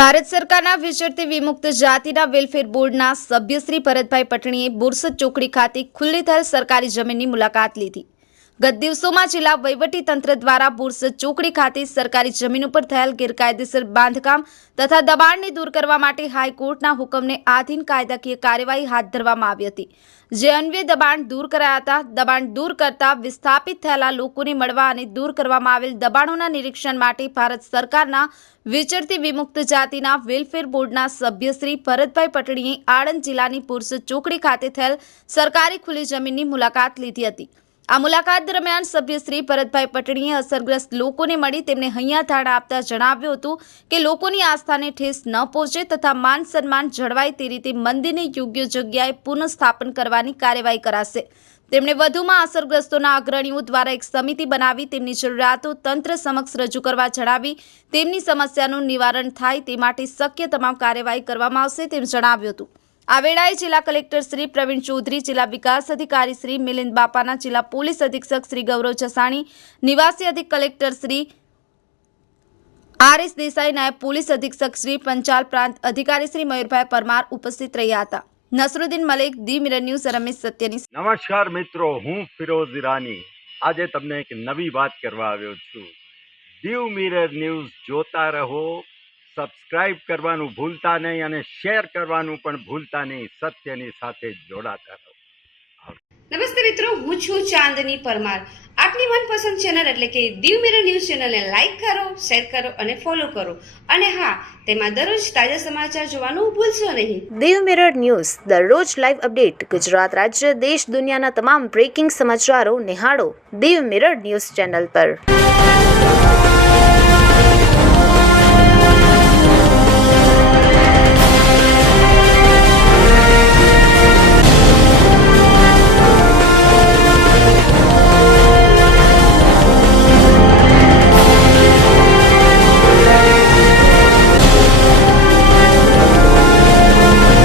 ભારત સરકારના વિચરતી વિમુક્ત જાતિના વેલફેર બોર્ડના સભ્ય શ્રી ભરતભાઈ પટણીએ બોરસદ ચોકડી ખાતે ખુલ્લી થયેલ સરકારી જમીનની મુલાકાત લીધી। ગત દિવસોમાં જિલ્લા વહીવટી તંત્ર દ્વારા બોરસદ ચોકડી ખાતે સરકારી જમીન ઉપર થયેલ ગેરકાયદેસર બાંધકામ તથા દબાણને દૂર કરવા માટે હાઈકોર્ટના હુકમને આધીન કાયદાકીય કાર્યવાહી હાથ ધરવામાં આવી હતી, જે અન્વયે દબાણ દૂર કરાયા હતા। દબાણ દૂર કરતા વિસ્થાપિત થયેલા લોકોને મળવા અને દૂર કરવામાં આવેલ દબાણોના નિરીક્ષણ માટે ભારત સરકારના વિચરતી વિમુક્ત જાતિના વેલફેર બોર્ડના સભ્ય શ્રી ભરતભાઈ પટણીએ આણંદ જિલ્લાની બોરસદ ચોકડી ખાતે થયેલ સરકારી ખુલ્લી જમીનની મુલાકાત લીધી હતી। આ મુલાકાત દરમિયાન સભ્ય શ્રી ભરતભાઈ પટણીએ અસરગ્રસ્ત લોકોને મળી તેમને હૈયાધારણા આપતા જણાવ્યું હતું કે લોકોની આસ્થાને ઠેસ ન પહોંચે તથા માન સન્માન જળવાય તે રીતે મંદિરને યોગ્ય જગ્યાએ પુનઃસ્થાપન કરવાની કાર્યવાહી કરાશે। તેમણે વધુમાં અસરગ્રસ્તોના અગ્રણીઓ દ્વારા એક સમિતિ બનાવી તેમની જરૂરિયાતો તંત્ર સમક્ષ રજૂ કરવા જણાવી તેમની સમસ્યાનું નિવારણ થાય તે માટે શક્ય તમામ કાર્યવાહી કરવામાં આવશે તેમ જણાવ્યું હતું। આ વેળાએ જિલ્લા કલેક્ટર શ્રી પ્રવીણ ચૌધરી, જિલ્લા વિકાસ અધિકારી શ્રી મિલિંદ બાપાના, જિલ્લા પોલીસ અધિક્ષક શ્રી ગૌરવ જસાણી, નિવાસી અધિક કલેક્ટર શ્રી આર.એસ. દેસાઈ, નાયબ પોલીસ અધિક્ષક શ્રી પંચાલ, પ્રાંત અધિકારી શ્રી મયુરભાઈ પરમાર ઉપસ્થિત રહ્યા હતા। નસરુદ્દીન મલેક, દી મિરર ન્યૂઝ, રમેશ સત્યની। નમસ્કાર મિત્રો, હું ફિરોઝ ઈરાની આજે તમને એક નવી વાત કરવા આવ્યો છું। દીવ મિરર ન્યૂઝ જોતા રહો, સબસ્ક્રાઇબ કરવાનું ભૂલતા નહીં અને શેર કરવાનું પણ ભૂલતા નહીં। સત્યની સાથે જોડાતા રહો। નમસ્તે મિત્રો, હું છું ચાંદની પરમાર। આપની મનપસંદ ચેનલ એટલે કે દીવ મિરર ન્યૂઝ ચેનલને લાઈક કરો, શેર કરો અને ફોલો કરો, અને હા, તેમાં દરરોજ તાજા સમાચાર જોવાનું ભૂલશો નહીં। દીવ મિરર ન્યૂઝ દરરોજ લાઈવ અપડેટ, ગુજરાત રાજ્ય, દેશ દુનિયાના તમામ બ્રેકિંગ સમાચારો નિહાળો દીવ મિરર ન્યૂઝ ચેનલ પર।